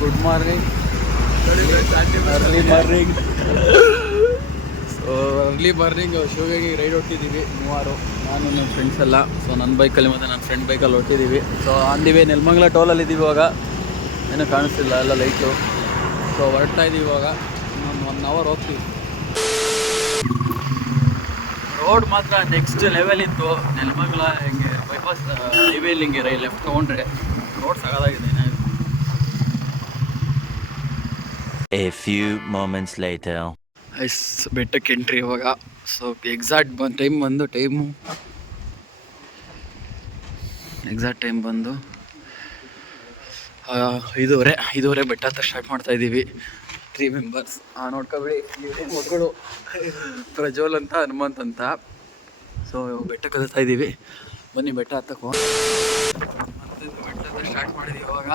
Good morning early morning so early morning Shivaganga ride ಹೊಟ್ಟಿದ್ದೀವಿ ಮೂವರು. ನಾನು, ನನ್ನ ಫ್ರೆಂಡ್ಸ್ ಎಲ್ಲ. ಸೊ ನನ್ನ ಬೈಕಲ್ಲಿ ಮತ್ತು ನನ್ನ ಫ್ರೆಂಡ್ ಬೈಕಲ್ಲಿ ಹೊಟ್ಟಿದ್ದೀವಿ ಸೊ ಅಂದಿವಿ ನೆಲಮಂಗಲ ಟೋಲಲ್ಲಿ ಇದ್ದೀವಿ ಇವಾಗ. ಏನೂ ಕಾಣಿಸ್ತಿಲ್ಲ, ಎಲ್ಲ ಲೈಟು ಸೊ ಹೊರಡ್ತಾ ಇದ್ದೀವಿ ಇವಾಗ. ನಾನು ಒನ್ ಅವರ್ ಹೋಗ್ತೀವಿ. ರೋಡ್ ಮಾತ್ರ ನೆಕ್ಸ್ಟ್ ಲೆವೆಲ್ ಇತ್ತು. ನೆಲಮಂಗಲ ಹಿಂಗೆ ಬೈಪಾಸ್ ಹೈವೇಲಿ ಹಿಂಗೆ ರೈ ಲೆಫ್ಟ್ ತೊಗೊಂಡ್ರೆ ರೋಡ್ ಸಾಕಾಗಿದೆ A few moments light ice ಬೆಟ್ಟಕ್ಕೆ ಎಂಟ್ರಿ ಇವಾಗ. ಸೊ ಎಕ್ಸಾಕ್ಟ್ ಬಂದು ಟೈಮ್ ಬಂದು ಟೈಮು ಎಕ್ಸಾಕ್ಟ್ ಟೈಮ್ ಬಂದು ಐದೂವರೆ ಐದೂವರೆ ಬೆಟ್ಟ ಹತ್ರ ಸ್ಟಾರ್ಟ್ ಮಾಡ್ತಾ ಇದ್ದೀವಿ. ತ್ರೀ ಮೆಂಬರ್ಸ್ ಹಾಂ ನೋಡ್ಕೊಬೇಡಿ. ಮಕ್ಕಳು? ಪ್ರಜ್ವಲ್ ಅಂತ, ಹನುಮಂತ್ ಅಂತ. ಸೊ ಬೆಟ್ಟಕ್ಕೆ ಹತ್ತಾ ಇದ್ದೀವಿ. ಬನ್ನಿ, ಬೆಟ್ಟ ಹತ್ತಕ್ಕೆ ಬೆಟ್ಟ ಸ್ಟಾರ್ಟ್ ಮಾಡಿದ್ದೀವಿ ಇವಾಗ.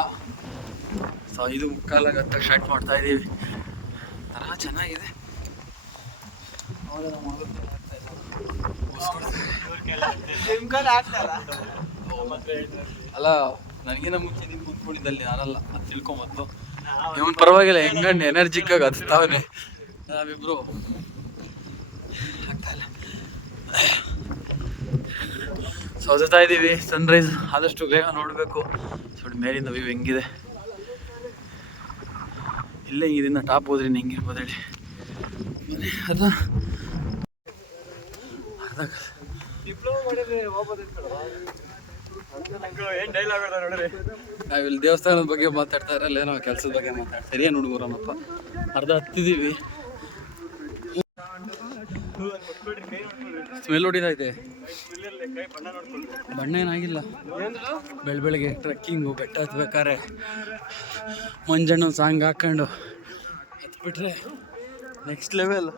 ಸೊ ಐದು ಮುಕ್ಕಾಲಾಗ ಹತ್ತಕ್ಕೆ ಸ್ಟಾರ್ಟ್ ಮಾಡ್ತಾ ಇದ್ದೀವಿ. ಥರ ಚೆನ್ನಾಗಿದೆ. ಅಲ್ಲ ನನಗಿನ ಮುಂಚೆ ನೀವು ಕೂತ್ಕೊಂಡಿದ್ದಲ್ಲಿ ನಾನಲ್ಲ ಅದು ತಿಳ್ಕೊಂಬತ್ತು ಇವನ್ ಪರವಾಗಿಲ್ಲ ಹೆಂಗಂಡು ಎನರ್ಜಿಕ್ ಆಗಿ ಹತ್ತಾವನೆ. ನಾವಿಬ್ರು ಆಗ್ತಾಯಿಲ್ಲ ಸೊ ಹತ್ತಾ ಇದ್ದೀವಿ. ಸನ್ರೈಸ್ ಆದಷ್ಟು ಬೇಗ ನೋಡಬೇಕು. ಸೊ ಮೇಲಿಂದ ವ್ಯೂ ಹೆಂಗಿದೆ? ಇಲ್ಲೇ ಇದರಿಂದ ಟಾಪ್ ಹೋದ್ರೆ ಹೆಂಗೆ ಹೆಂಗಿರ್ಬೋದು ಹೇಳಿ. ಅರ್ಧ. ಅರ್ಧ ನಾವಿಲ್ಲಿ ದೇವಸ್ಥಾನದ ಬಗ್ಗೆ ಮಾತಾಡ್ತಾ ಇರಲ್ಲ ಏನೋ ಕೆಲಸದ ಬಗ್ಗೆ ಮಾತಾಡ್ತಾರೆ ಏನು ಹುಡುಗರನಪ್ಪ? ಅರ್ಧ ಹತ್ತಿದ್ದೀವಿ ಸ್ಮೆಲ್ ಹೊಡಿತೈತೆ ಬಣ್ಣ ಏನಾಗಿಲ್ಲ. ಬೆಳ ಬೆಳಗ್ಗೆ ಟ್ರೆಕ್ಕಿಂಗು ಬೆಟ್ಟ ಹತ್ಬೇಕಾರೆ. ಮಂಜಣ್ಣ ಸಾಂಗ್ ಹಾಕೊಂಡು ಹತ್ಬಿಟ್ರೆ ನೆಕ್ಸ್ಟ್ ಲೆವೆಲ್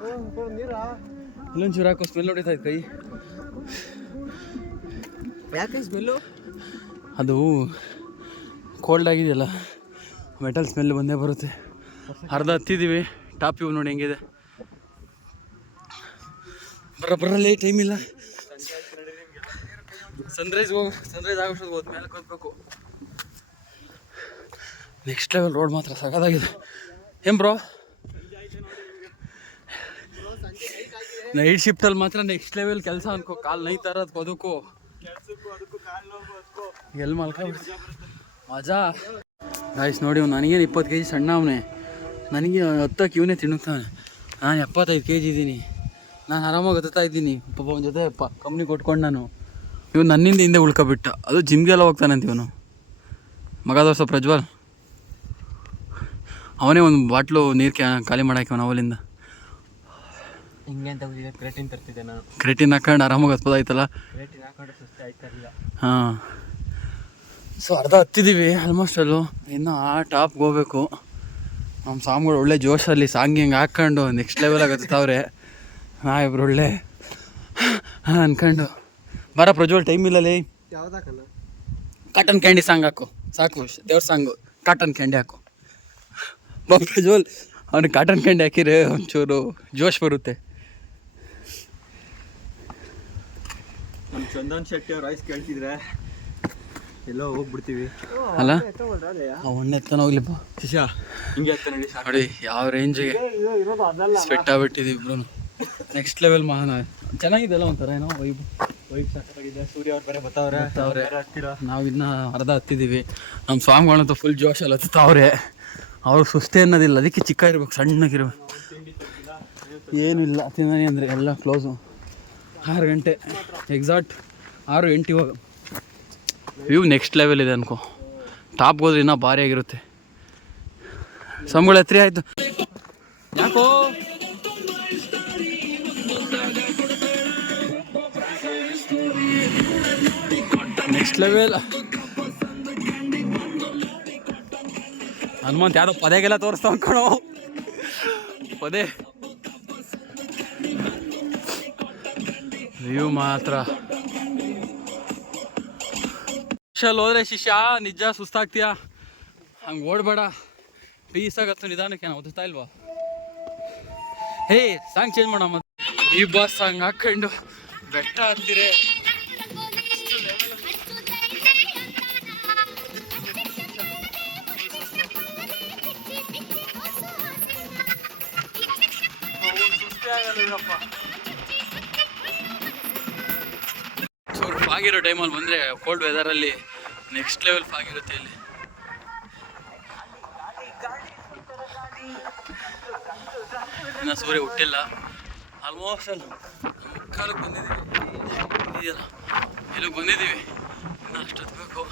ಇಲ್ಲೊಂದು ಚೂರು ಹಾಕೋ ಸ್ಮೆಲ್ ಹೊಡಿತೈತೆ ಕೈ. ಯಾಕೆ ಸ್ಮೆಲ್ಲು? ಅದು ಕೋಲ್ಡ್ ಆಗಿದೆಯಲ್ಲ ಮೆಟಲ್ ಸ್ಮೆಲ್ ಬಂದೇ ಬರುತ್ತೆ. ಅರ್ಧ ಹತ್ತಿದ್ದೀವಿ ಟಾಪ್ ಇವು ನೋಡಿ ಹೆಂಗಿದೆ. ಬರ ಬರಲ್ಲ ಟೈಮ್ ಇಲ್ಲ. ಸನ್ರೈಸ್ ಹೋಗಿ ಸನ್ರೈಸ್ ಆಗೋಷ್ಟು ಹೋದ ಮೇಲೆ ಹೋಗ್ಬೇಕು ನೆಕ್ಸ್ಟ್ ಲೆವೆಲ್ ರೋಡ್ ಮಾತ್ರ ಸಗದಾಗಿದೆ ಏನ್ ಬ್ರೋ ನೈಟ್ ಶಿಫ್ಟಲ್ಲಿ ಮಾತ್ರ ನೆಕ್ಸ್ಟ್ ಲೆವೆಲ್ ಕೆಲಸ ಅನ್ಕೋ ಕಾಲು ನೈ ಬದುಕು. ಎಲ್ಲಿ ಮಲ್ಕೊಬಿಡ್ತು ಮಜಾ. ಗಾಯ್ಸ್ ನೋಡಿ ಅವ್ನು ನನಗೇನು ಇಪ್ಪತ್ತು ಕೆ ಜಿ ಸಣ್ಣ ಅವನೇ. ನನಗೆ ಹತ್ತಕ್ಕೆ ಇವನೇ ತಿನ್ನುತ್ತಾನೆ. ನಾನು ಎಪ್ಪತ್ತೈದು ಕೆ ಜಿ ಇದ್ದೀನಿ. ನಾನು ಆರಾಮಾಗಿ ಹತ್ತುತ್ತಾ ಇದ್ದೀನಿ. ಪಾಪ ಅವನ ಜೊತೆ ಪ ಕಂಪ್ನಿ ಕೊಟ್ಕೊಂಡು ನಾನು. ಇವನು ನನ್ನಿಂದ ಹಿಂದೆ ಉಳ್ಕೊಬಿಟ್ಟ. ಅದು ಜಿಮ್ಗೆಲ್ಲ ಹೋಗ್ತಾನಂತ ಇವನು. ಮಗ ದೋಸ್ತ ಪ್ರಜ್ವಲ್. ಅವನೇ ಒಂದು ಬಾಟ್ಲು ನೀರು ಕ್ಯಾ ಖಾಲಿ ಮಾಡಾಕಿ ಅವನು ಅವಲಿಂದ ಹಿಂಗೆ ಅಂತ ಕ್ರೇಟಿನ್ ತರ್ತಿದ್ದೆ ನಾನು. ಕ್ರೆಟಿನ್ ಹಾಕೊಂಡು ಆರಾಮಾಗಿ ಹತ್ಬೋದಾಯ್ತಲ್ಲ ಕ್ರೇಟಿನ್ ಹಾಕೊಂಡು ಸುಸ್ತು ಆಯ್ತಾ ಇರಲಿಲ್ಲ ಹಾಂ. ಸೊ ಅರ್ಧ ಹತ್ತಿದ್ದೀವಿ ಆಲ್ಮೋಸ್ಟ್ ಅಲ್ಲು. ಇನ್ನೂ ಆ ಟಾಪ್ಗೆ ಹೋಗ್ಬೇಕು. ನಮ್ಮ ಸಾಂಗ್ಗಳು ಒಳ್ಳೆ ಜೋಶಲ್ಲಿ ಸಾಂಗ್ ಹಿಂಗೆ ಹಾಕ್ಕೊಂಡು ನೆಕ್ಸ್ಟ್ ಲೆವೆಲಾಗಿ ಹತ್ತವ್ರೆ ನಾವಿಬ್ರು ಒಳ್ಳೆ. ಹಾಂ ಅನ್ಕೊಂಡು. ಬರ ಪ್ರಜ್ವಲ್ ಟೈಮ್ ಇಲ್ಲ ಯಾವ್ದಾಕಲ್ಲ ಕಾಟನ್ ಕ್ಯಾಂಡಿ ಸಾಂಗ್ ಹಾಕು. ಸಾಕು ದೇವ್ರ ಸಾಂಗು ಕಾಟನ್ ಕ್ಯಾಂಡಿ ಹಾಕು. ಬಾ ಪ್ರಜ್ವಲ್. ಅವ್ನಿಗೆ ಕಾಟನ್ ಕ್ಯಾಂಡಿ ಹಾಕಿದ್ರೆ ಒಂಚೂರು ಜೋಶ್ ಬರುತ್ತೆ. ನಮ್ಮ ಚಂದನ್ ಶೆಟ್ಟಿ ಅವ್ರ ವಾಯ್ಸ್ ಕೇಳ್ತಿದ್ರೆ ಎಲ್ಲೋ ಹೋಗ್ಬಿಡ್ತೀವಿ. ಅಲ್ಲ? ಒಣ್ಣೆ ಎತ್ತನ ಹೋಗ್ಲಿಪ್ಪ ಶಿಶಾ ಹಿಂಗೆ ನೋಡಿ ನೋಡಿ ಯಾವ ರೇಂಜಿಗೆ ಇರೋದು ಅದಲ್ಲ. ಸ್ವೆಟ್ ಆಗ್ಬಿಟ್ಟಿದ್ದೀವಿ ಇಬ್ರು ನೆಕ್ಸ್ಟ್ ಲೆವೆಲ್ ಮಹಾನ. ಚೆನ್ನಾಗಿದೆಲ್ಲ ಒಂಥರ ಏನೋ ವೈಬ್ ವೈಬ್ ಸಾಕಾಗಿದೆ. ಸೂರ್ಯ ಅವ್ರು ಬೇರೆ ಬರ್ತಾವ್ರೆ. ಅವ್ರೆ ನಾವು ಇನ್ನ ಅರ್ಧ ಹತ್ತಿದ್ದೀವಿ ನಮ್ಮ ಸ್ವಾಮಿಗಳಂತೂ ಫುಲ್ ಜೋಶಲ್ಲಿ ಹತ್ತಾವ್ರೆ ಅವ್ರು ಸುಸ್ತೆ ಅನ್ನೋದಿಲ್ಲ. ಅದಕ್ಕೆ ಚಿಕ್ಕ ಇರ್ಬೇಕು ಸಣ್ಣಗಿರ್ಬೇಕು ಏನೂ ಇಲ್ಲ. ತಿನ್ನನಿ ಅಂದರೆ ಎಲ್ಲ ಕ್ಲೋಸು ಆರು ಗಂಟೆ. ಎಕ್ಸಾಕ್ಟ್ ಆರು ಎಂಟು ಇವಾಗ. ವ್ಯೂ ನೆಕ್ಸ್ಟ್ ಲೆವೆಲ್ ಇದೆ ಅನ್ಕೋ. ಟಾಪ್ಗೆ ಹೋದ್ರೆ ಇನ್ನೂ ಭಾರಿ ಆಗಿರುತ್ತೆ. ಸಂಬಳ ಹತ್ರಿ ಆಯಿತು. ಯಾಕೋ? ನೆಕ್ಸ್ಟ್ ಲೆವೆಲ್ ಹನುಮಂತ್ ಯಾವ್ದೋ ಪದೆಗೆಲ್ಲ ತೋರಿಸ್ತಾ ಕಣೋ. ಪದೇ. ವ್ಯೂ ಮಾತ್ರ. ಶಿಷ್ಯಲ್ಲಿ ಹೋದ್ರೆ ಶಿಷ್ಯ, ನಿಜ ಸುಸ್ತಾಗ್ತೀಯಾ? ಹಂಗೆ ಓಡಬೇಡ. ಪೀಸಾಗತ್ತು ನಿಧಾನಕ್ಕೆ ನಾವು ಓದಿಸ್ತಾ ಇಲ್ವಾ? ಹೇ ಸಾಂಗ್ ಚೇಂಜ್ ಮಾಡಮ್ಮ ಈ ಬಸ್ ಸಾಂಗ್ ಹಾಕೊಂಡು ಬೆಟ್ಟ ಹತ್ತಿರೆ. ಚೂರು ಫಾಗಿರೋ ಟೈಮಲ್ಲಿ ಬಂದರೆ ಕೋಲ್ಡ್ ವೆದರಲ್ಲಿ ನೆಕ್ಸ್ಟ್ ಲೆವೆಲ್ ಫಾಗಿರುತ್ತೆ ಇಲ್ಲಿ. ಇನ್ನು ಸೂರ್ಯ ಹುಟ್ಟಿಲ್ಲ. ಆಲ್ಮೋಸ್ಟ್ ಅಲ್ಲಿ ಮುಕ್ಕಾಲಕ್ಕೆ ಬಂದಿದ್ದೀವಿ. ಇದೆಯಲ್ಲ ಇಲ್ಲಿಗೆ ಬಂದಿದ್ದೀವಿ. ಇನ್ನು ಅಷ್ಟೊತ್ತು ಬೇಕು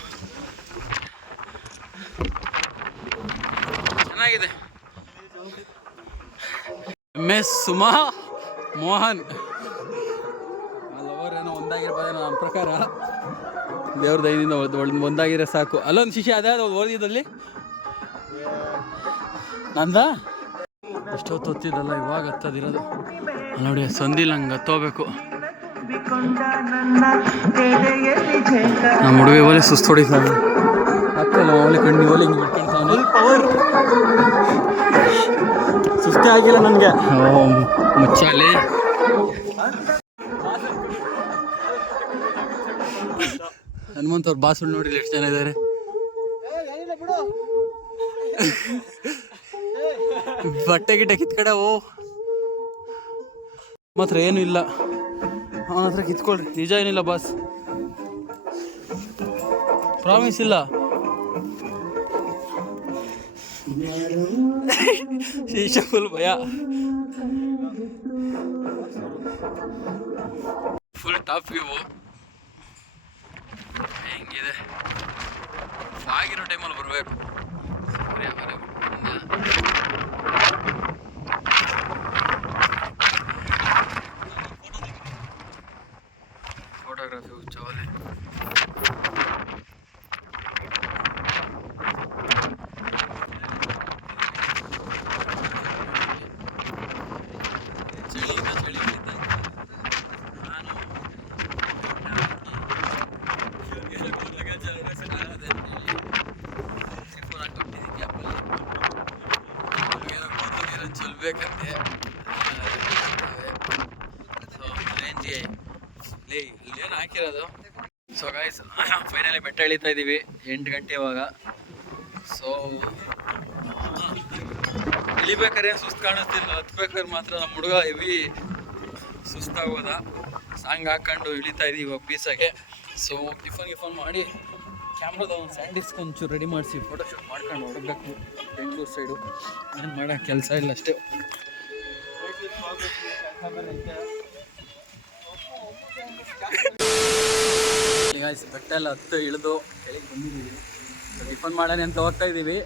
ಚೆನ್ನಾಗಿದೆ. ಎಸ್ ಸುಮಾ ಮೋಹನ್. ಲವರ್ ಏನೋ ಒಂದಾಗಿರ್ಬೋದೇನೋ ನಮ್ಮ ಪ್ರಕಾರ. ದೇವ್ರ ದಯದಿಂದ ಒಂದಾಗಿರ ಒಂದಾಗಿರೋ ಸಾಕು. ಅಲ್ಲೊಂದು ಶಿಷ್ಯ ಅದೇ ಅದು ಓದಿದಲ್ಲಿ ನಂದ? ಎಷ್ಟೊತ್ತು ಹೊತ್ತಿದ್ದಲ್ಲ ಇವಾಗ ಹತ್ತದಿರೋದು. ಅಲ್ಲಿ ನೋಡಿ ಸಂದಿಲ್ಲ ಹಂಗೆ ಹತ್ತೋಬೇಕು ನಮ್ಮ ಹುಡುಗಿ ಒಲೆ ಸುಸ್ತು ಹೊಡಿತಾನೆ ಅಕ್ಕ ಒಲೆ ಕಣ್ಣಿ ಒಲೆ ಹಿಂಗೆ ಇಟ್ಕೊಳ್ತಾವನೆ ಪವರ್ ಆಗಿಲ್ಲ ನನಗೆ. ಮುಚ್ಚಾಲೆ. ಹನುಮಂತ ಅವ್ರ ಬಾಸುಳ್ ನೋಡಿ ಎಷ್ಟು ಜನ ಇದ್ದಾರೆ ಬಟ್ಟೆ ಗಿಟ್ಟೆ ಕಿತ್ಕಡೆ, ಓ. ಮಾತ್ರ ಏನೂ ಇಲ್ಲ. ಅವನ ಹತ್ರ ಕಿತ್ಕೊಳ್ರಿ. ನಿಜ ಏನಿಲ್ಲ, ಬಾಸ್. ಪ್ರಾಮಿಸ್ ಇಲ್ಲ. ಶೀಶ ಫುಲ್ ಭಯ ಫುಲ್ ಟಾಪ್ ವ್ಯೂ ಹೆಂಗಿದೆ ಆಗಿರೋ ಟೈಮಲ್ಲಿ ಬರಬೇಕು ಏನೋ ಚೆಲ್ಬೇಕಂತೆ ಸೊ ರೇಂಜಿ ಲೇ, ಇಲ್ಲೇನು ಹಾಕಿರೋದು? ಸೊ ಗಾಯ್ಸ್ ಫೈನಲಿ ಬೆಟ್ಟ ಇಳಿತಾ ಇದ್ದೀವಿ ಎಂಟು ಗಂಟೆ ಇವಾಗ. ಸೊ ಇಳಿಬೇಕಾದ್ರೆ ಸುಸ್ತು ಕಾಣಿಸ್ತಿಲ್ಲ. ಹತ್ಬೇಕಾದ್ರೆ ಮಾತ್ರ ನಮ್ಮ ಹುಡುಗ ಹೆವಿ ಸುಸ್ತಾಗೋದ. ಸಾಂಗ್ ಹಾಕೊಂಡು ಇಳಿತಾ ಇದೀವಿ ಇವಾಗ ಪೀಸಾಗೆ. ಸೊ ಟಿಫನ್ ಗಿಫನ್ ಮಾಡಿ ಕ್ಯಾಮ್ರಾದ ಒಂದು ಒಂಚೂರು ರೆಡಿ ಮಾಡಿಸಿ ಫೋಟೋಶೂಟ್ ಮಾಡ್ಕೊಂಡು ಹೊಡಬೇಕು. ಬೆಂಗಳೂರು ಸೈಡು ಏನು ಮಾಡೋ, ಕೆಲಸ ಇಲ್ಲ ಅಷ್ಟೇ. ಗಾಯ್ಸ್ ಬೆಟ್ಟ ಎಲ್ಲ ಹತ್ತು ಇಳಿದು ಕೆಳಗೆ ಬಂದಿದ್ದೀವಿ. ಟಿಫನ್ ಮಾಡೋಣ ಅಂತ ಹೋಗ್ತಾ ಇದ್ದೀವಿ